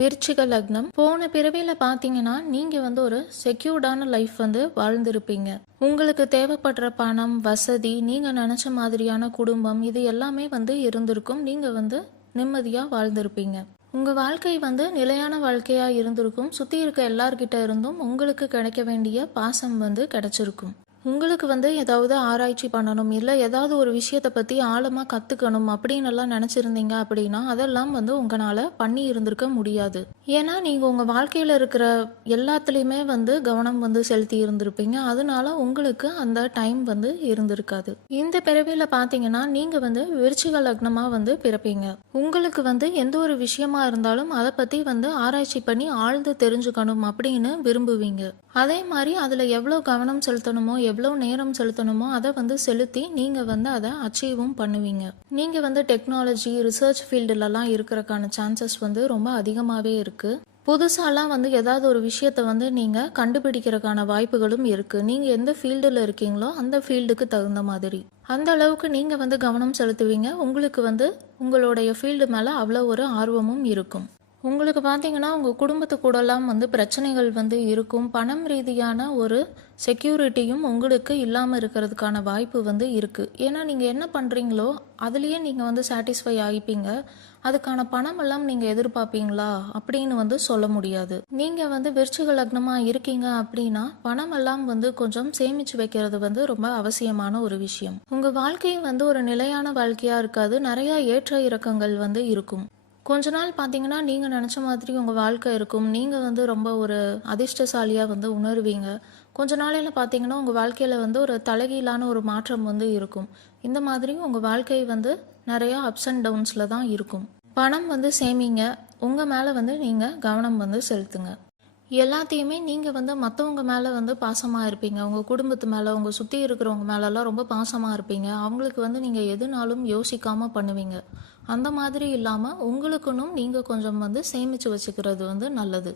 விருச்சிக லக்னம். போன பிறவியில பார்த்தீங்கன்னா நீங்க வந்து ஒரு செக்யூர்டான லைஃப் வந்து வாழ்ந்திருப்பீங்க. உங்களுக்கு தேவைப்படுற பணம், வசதி, நீங்க நினைச்ச மாதிரியான குடும்பம், இது எல்லாமே வந்து இருந்திருக்கும். நீங்க வந்து நிம்மதியா வாழ்ந்திருப்பீங்க. உங்க வாழ்க்கை வந்து நிலையான வாழ்க்கையா இருந்திருக்கும். சுத்தி இருக்க எல்லார்கிட்ட இருந்தும் உங்களுக்கு கிடைக்க வேண்டிய பாசம் வந்து கிடைச்சிருக்கும். உங்களுக்கு வந்து ஏதாவது ஆராய்ச்சி பண்ணணும், இல்லை ஏதாவது ஒரு விஷயத்தை பற்றி ஆழமாக கற்றுக்கணும் அப்படின்னு எல்லாம் நினச்சிருந்தீங்க அப்படின்னா அதெல்லாம் வந்து உங்களால் பண்ணி இருந்திருக்க முடியாது. ஏன்னா நீங்கள் உங்கள் வாழ்க்கையில் இருக்கிற எல்லாத்துலேயுமே வந்து கவனம் வந்து செலுத்தி இருந்திருப்பீங்க. அதனால உங்களுக்கு அந்த டைம் வந்து இருந்திருக்காது. இந்த பிறவியில் பார்த்தீங்கன்னா நீங்கள் வந்து விருச்சிக லக்னமாக வந்து பிறப்பீங்க. உங்களுக்கு வந்து எந்த ஒரு விஷயமா இருந்தாலும் அதை பற்றி வந்து ஆராய்ச்சி பண்ணி ஆழ்ந்து தெரிஞ்சுக்கணும் அப்படின்னு விரும்புவீங்க. அதே மாதிரி அதில் எவ்வளோ கவனம் செலுத்தணுமோ எவ்வளோ நேரம் செலுத்தணுமோ அதை வந்து செலுத்தி நீங்கள் வந்து அதை அச்சீவும் பண்ணுவீங்க. நீங்கள் வந்து டெக்னாலஜி ரிசர்ச் ஃபீல்டுலலாம் இருக்கிறக்கான சான்சஸ் வந்து ரொம்ப அதிகமாகவே இருக்குது. புதுசாலாம் வந்து ஏதாவது ஒரு விஷயத்தை வந்து நீங்கள் கண்டுபிடிக்கிறதுக்கான வாய்ப்புகளும் இருக்குது. நீங்கள் எந்த ஃபீல்டில் இருக்கீங்களோ அந்த ஃபீல்டுக்கு தகுந்த மாதிரி அந்த அளவுக்கு நீங்கள் வந்து கவனம் செலுத்துவீங்க. உங்களுக்கு வந்து உங்களுடைய ஃபீல்டு மேலே அவ்வளோ ஒரு ஆர்வமும் இருக்கும். உங்களுக்கு பார்த்தீங்கன்னா உங்கள் குடும்பத்து கூடலாம் வந்து பிரச்சனைகள் வந்து இருக்கும். பணம் ரீதியான ஒரு செக்யூரிட்டியும் உங்களுக்கு இல்லாமல் இருக்கிறதுக்கான வாய்ப்பு வந்து இருக்குது. ஏன்னா நீங்கள் என்ன பண்ணுறீங்களோ அதுலேயே நீங்கள் வந்து சாட்டிஸ்ஃபை ஆகிப்பீங்க. அதுக்கான பணம் எல்லாம் நீங்கள் எதிர்பார்ப்பீங்களா அப்படின்னு வந்து சொல்ல முடியாது. நீங்கள் வந்து விருச்சிக லக்னமாக இருக்கீங்க அப்படின்னா பணம் எல்லாம் வந்து கொஞ்சம் சேமித்து வைக்கிறது வந்து ரொம்ப அவசியமான ஒரு விஷயம். உங்கள் வாழ்க்கையும் வந்து ஒரு நிலையான வாழ்க்கையாக இருக்காது. நிறையா ஏற்ற இறக்கங்கள் வந்து இருக்கும். கொஞ்ச நாள் பார்த்தீங்கன்னா நீங்கள் நினச்ச மாதிரி உங்கள் வாழ்க்கை இருக்கும். நீங்கள் வந்து ரொம்ப ஒரு அதிர்ஷ்டசாலியாக வந்து உணர்வீங்க. கொஞ்ச நாளையில் பார்த்தீங்கன்னா உங்கள் வாழ்க்கையில் வந்து ஒரு தலைகீழான ஒரு மாற்றம் வந்து இருக்கும். இந்த மாதிரி உங்கள் வாழ்க்கை வந்து நிறையா அப்ஸ் அண்ட் டவுன்ஸில் தான் இருக்கும். பணம் வந்து சேமிங்க. உங்கள் மேலே வந்து நீங்கள் கவனம் வந்து செலுத்துங்க. எல்லாத்தையுமே நீங்கள் வந்து மற்றவங்க மேலே வந்து பாசமாக இருப்பீங்க. உங்கள் குடும்பத்து மேலே, உங்கள் சுற்றி இருக்கிறவங்க மேலெல்லாம் ரொம்ப பாசமாக இருப்பீங்க. அவங்களுக்கு வந்து நீங்கள் எதுனாலும் யோசிக்காமல் பண்ணுவீங்க. அந்த மாதிரி இல்லாமல் உங்களுக்குன்னும் நீங்கள் கொஞ்சம் வந்து சேமித்து வச்சுக்கிறது வந்து நல்லது.